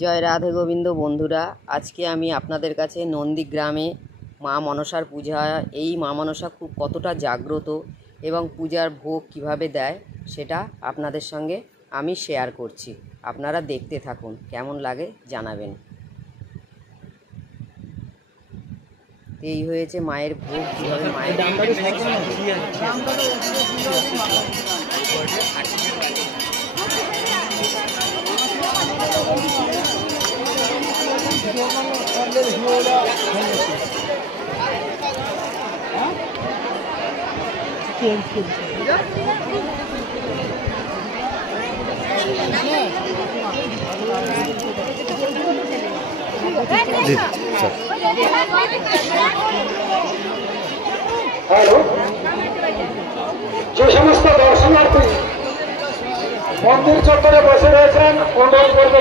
জয় রাধে গোবিন্দ বন্ধুরা, আজকে আমি আপনাদের কাছে নন্দীগ্রামে মা মনসার পূজা, এই মা মনসা খুব কতটা জাগ্রত এবং পূজার ভোগ কিভাবে দেয় সেটা আপনাদের সঙ্গে আমি শেয়ার করছি। আপনারা দেখতে থাকুন, কেমন লাগে জানাবেন। এই হয়েছে মায়ের ভোগ, কীভাবে মায়ের হ্যালো, যে সমস্ত দর্শনার্থী মন্দির চত্বরে বসে রয়েছেন, মন্ডল কর্মী